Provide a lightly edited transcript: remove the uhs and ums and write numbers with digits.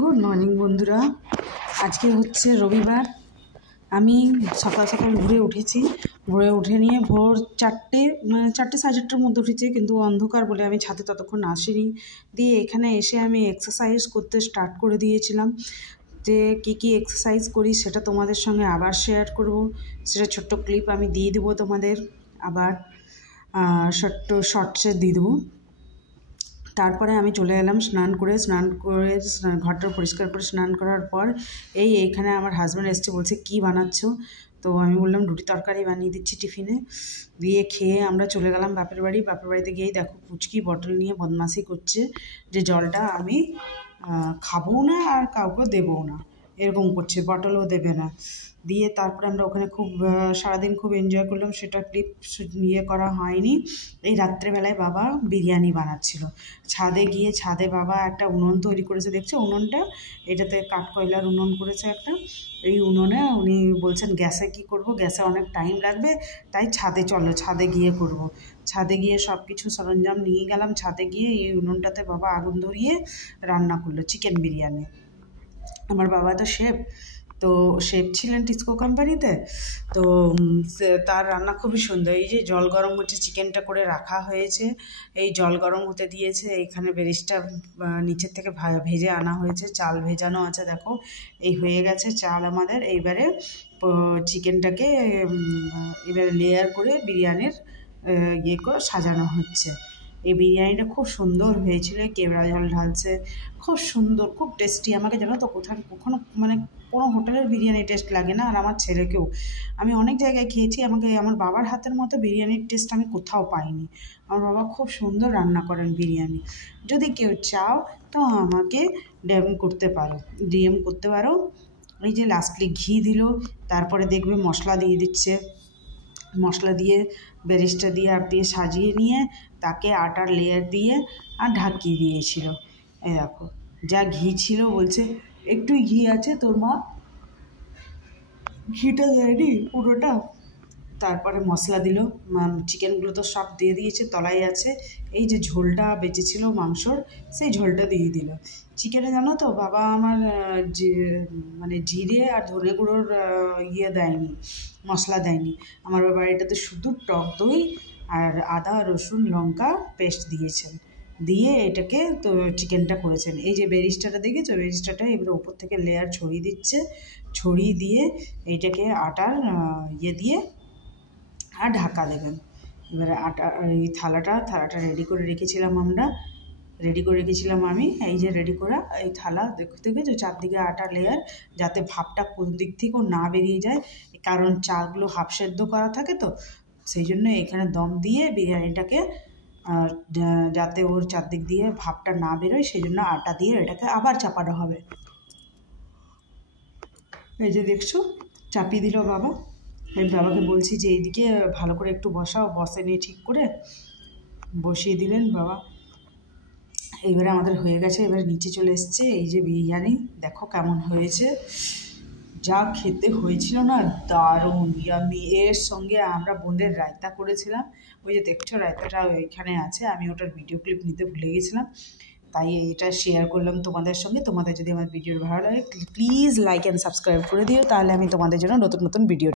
Good morning বন্ধুরা। আজকে হচ্ছে রবিবার। আমি সকাল সকাল ঘুরে উঠেছি। ঘুরে উঠে নিয়ে ভোর 4টে 4টে 4:30টার মধ্যে উঠেছি, কিন্তু অন্ধকার বলে আমি ছাদে ততক্ষণ আসিনি। দিয়ে এখানে এসে আমি এক্সারসাইজ করতে স্টার্ট করে দিয়েছিলাম। যে কী এক্সারসাইজ করি সেটা তোমাদের সঙ্গে আবার শেয়ার করব। সেটা ছোট্ট ক্লিপ আমি দিয়ে দেবো তোমাদের, আবার ছোট্ট শর্টসে দিয়ে দেবো। তারপরে আমি চলে এলাম স্নান করে ঘরটা পরিষ্কার করে স্নান করার পর এইখানে আমার হাজব্যান্ড এসছে, বলছে কী বানাচ্ছ? তো আমি বললাম রুটি তরকারি বানিয়ে দিচ্ছি টিফিনে। দিয়ে খেয়ে আমরা চলে গেলাম বাপের বাড়িতে গিয়েই দেখো পুচকি বটল নিয়ে বদমাশি করছে যে জলটা আমি খাবো না আর কাউকে দেবও না, এরকম করছে, বটলও দেবে না। দিয়ে তারপরে আমরা ওখানে খুব সারাদিন খুব এনজয় করলাম। সেটা ক্লিপ করা হয়নি। এই রাত্রেবেলায় বাবা বিরিয়ানি বানাচ্ছিল। ছাদে বাবা একটা উনুন তৈরি করেছে, দেখছো উনুনটা? এটাতে কাঠকয়লার উনুন করেছে একটা। এই উনুনে উনি বলছেন গ্যাসে কি করব, গ্যাসে অনেক টাইম লাগবে, তাই ছাদে গিয়ে করব। ছাদে গিয়ে সব কিছু সরঞ্জাম নিয়ে গেলাম। ছাদে গিয়ে এই উনুনটাতে বাবা আগুন ধরিয়ে রান্না করলো চিকেন বিরিয়ানি। আমার বাবা তো শেফ ছিলেন টিসকো কোম্পানিতে। তো তার রান্না খুবই সুন্দর। এই যে জল গরম হচ্ছে, চিকেনটা করে রাখা হয়েছে, এই জল গরম হতে দিয়েছে। এইখানে বেরিস্টা নিচের থেকে ভেজে আনা হয়েছে, চাল ভেজানো আছে। দেখো এই হয়ে গেছে চাল আমাদের। এইবারে চিকেনটাকে এবারে লেয়ার করে বিরিয়ানির করে সাজানো হচ্ছে। এই বিরিয়ানিটা খুব সুন্দর হয়েছিল, কেওড়া জল ঢালছে, খুব সুন্দর, খুব টেস্টি। আমাকে জানো তো কখনো কোনো হোটেলের বিরিয়ানি টেস্ট লাগে না, আর আমার ছেলেকেও। আমি অনেক জায়গায় খেয়েছি, আমার বাবার হাতের মতো বিরিয়ানির টেস্ট আমি কোথাও পাইনি। আমার বাবা খুব সুন্দর রান্না করেন বিরিয়ানি। যদি কেউ চাও তো আমাকে ডিএম করতে পারো। এই যে লাস্টলি ঘি দিল, তারপরে দেখবে মশলা দিয়ে দিচ্ছে। মশলা দিয়ে বেরেস্তা দিয়ে সাজিয়ে নিয়ে তাকে আটার লেয়ার দিয়ে আর ঢাকিয়ে দিয়েছিল। এই দেখো যা ঘি ছিল, বলছে একটুই ঘি আছে তোর মা, ঘিটা দেয়নি পুরোটা। তারপরে মশলা দিল, চিকেনগুলো তো সব দিয়ে দিয়েছে, তলায় আছে। এই যে ঝোলটা বেঁচেছিল মাংসর, সেই ঝোলটা দিয়ে দিল চিকেনে। জানো তো বাবা আমার জিরে আর ধনে গুঁড়োর দেয়নি, মশলা দেয়নি। আমার বাবা এটাতে শুধু টক দই আর আদা রসুন লঙ্কা পেস্ট দিয়েছেন, দিয়ে এটাকে তো চিকেনটা করেছেন। এই যে বেরিস্টাটা দেখেছো, বেরিস্টাটা এবারে ওপর থেকে লেয়ার ছড়িয়ে দিয়ে এইটাকে আটার দিয়ে আর ঢাকা দেবেন। এবারে এই থালাটা রেডি করে রেখেছিলাম আমি। এই যে রেডি করা এই থালা দেখেছো, চারদিকে আটার লেয়ার, যাতে ভাপটা কোন দিক থেকেও না বেরিয়ে যায়, কারণ চালগুলো হাফ সেদ্ধ করা থাকে তো, সেই জন্য এখানে দম দিয়ে বিরিয়ানিটাকে যাতে ওর চারদিক দিয়ে ভাপটা না বেরোয়, সেই জন্য আটা দিয়ে এটাকে আবার চাপানো হবে। এই যে দেখছো চাপিয়ে দিল বাবা। আমি বাবাকে বলছি যে এইদিকে ভালো করে একটু বসেনি, ঠিক করে বসিয়ে দিলেন বাবা। এইবারে আমাদের হয়ে গেছে, এবারে নিচে চলে এসছে। এই যে বিরিয়ানি দেখো কেমন হয়েছে, যা খেতে হয়েছিল না, দারুণ ইয়ামি। এর সঙ্গে আমরা বোঁদের রায়তা করেছিলাম, ওই যে দেখছো রায়তাটা ওইখানে আছে, আমি ওটার ভিডিও ক্লিপ নিতে ভুলে গেছিলাম, তাই এটা শেয়ার করলাম তোমাদের সঙ্গে। তোমাদের যদি আমার ভিডিও ভালো লাগে প্লিজ লাইক অ্যান্ড সাবস্ক্রাইব করে দিও, তাহলে আমি তোমাদের জন্য নতুন ভিডিও